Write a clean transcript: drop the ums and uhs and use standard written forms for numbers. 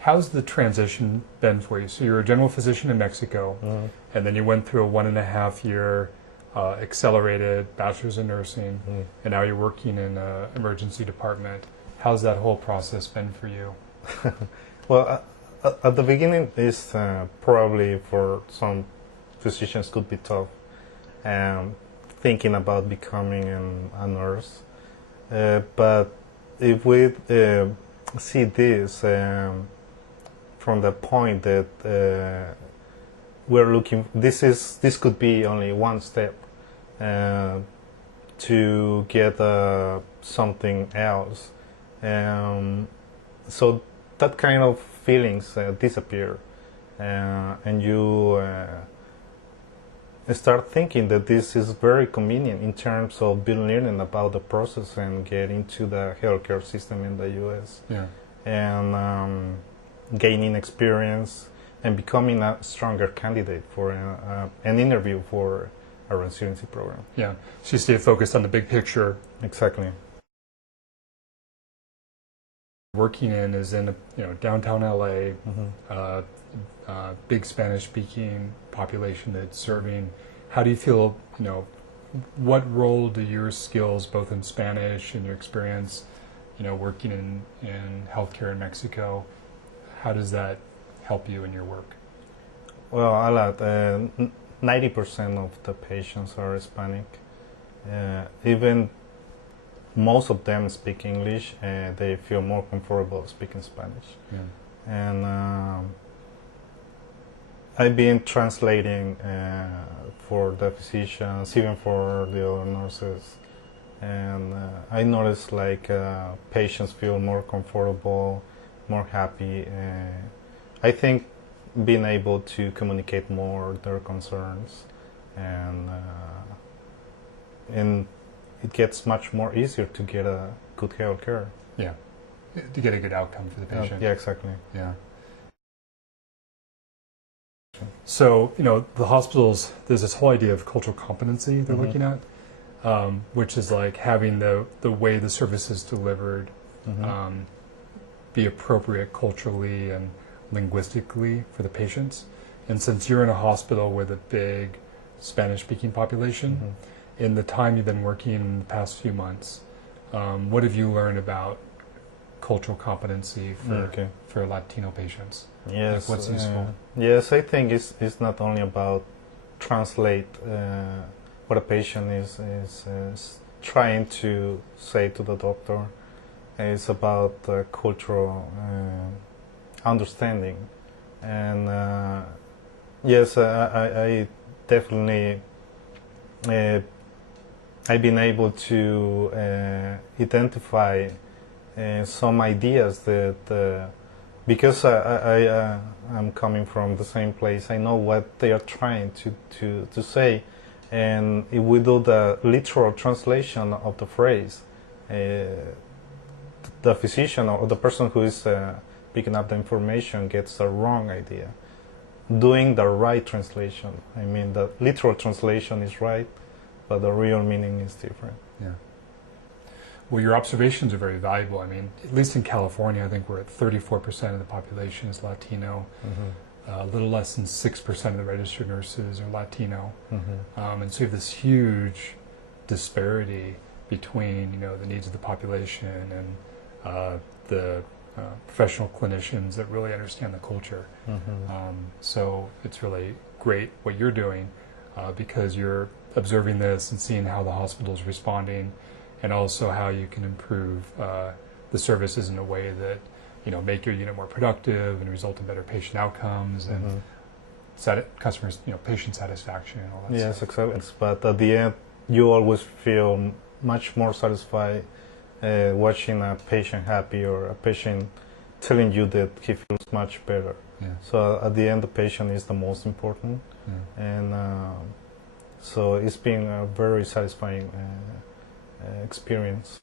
How's the transition been for you? So you're a general physician in Mexico, and then you went through a 1.5-year accelerated bachelor's in nursing, and now you're working in an emergency department. How's that whole process been for you? Well, at the beginning, it's probably for some physicians could be tough, thinking about becoming a nurse. But if we see this from the point that we're looking, this could be only one step to get something else. So that kind of feelings disappear, and you start thinking that this is very convenient in terms of learning about the process and getting to the healthcare system in the U.S. Yeah. And gaining experience and becoming a stronger candidate for an interview for a residency program. Yeah. So you stay focused on the big picture. Exactly. Working in is in downtown LA, big Spanish-speaking population that's serving. How do you feel? What role do your skills, both in Spanish and your experience, working in healthcare in Mexico, how does that help you in your work? Well, a lot. 90% of the patients are Hispanic. Even most of them speak English, and they feel more comfortable speaking Spanish. Yeah. And I've been translating for the physicians, even for the other nurses, and I noticed patients feel more comfortable, more happy. I think being able to communicate more their concerns, and it gets much more easier to get a good health care. Yeah, to get a good outcome for the patient. Yeah, exactly. Yeah. So, the hospitals, there's this whole idea of cultural competency they're looking at, which is like having the way the service is delivered be appropriate culturally and linguistically for the patients. And since you're in a hospital with a big Spanish-speaking population, in the time you've been working in the past few months, what have you learned about cultural competency for Latino patients? Yes, what's useful? Yes, I think it's not only about translate what a patient is trying to say to the doctor. It's about cultural understanding, and yes, I definitely I've been able to identify some ideas that because I'm coming from the same place, I know what they are trying to say, and if we do the literal translation of the phrase, the physician or the person who is picking up the information gets the wrong idea. Doing the right translation, I mean, the literal translation is right, but the real meaning is different. Yeah. Well, your observations are very valuable. I mean, at least in California, I think we're at 34% of the population is Latino. A little less than 6% of the registered nurses are Latino. And so you have this huge disparity between, the needs of the population and the professional clinicians that really understand the culture. So it's really great what you're doing because you're observing this and seeing how the hospital is responding, and also how you can improve the services in a way that make your unit more productive and result in better patient outcomes and customers, patient satisfaction and all that. Yes, stuff. exactly. But at the end, you always feel much more satisfied watching a patient happy or a patient telling you that he feels much better. Yeah. So at the end, the patient is the most important, and so it's been a very satisfying experience.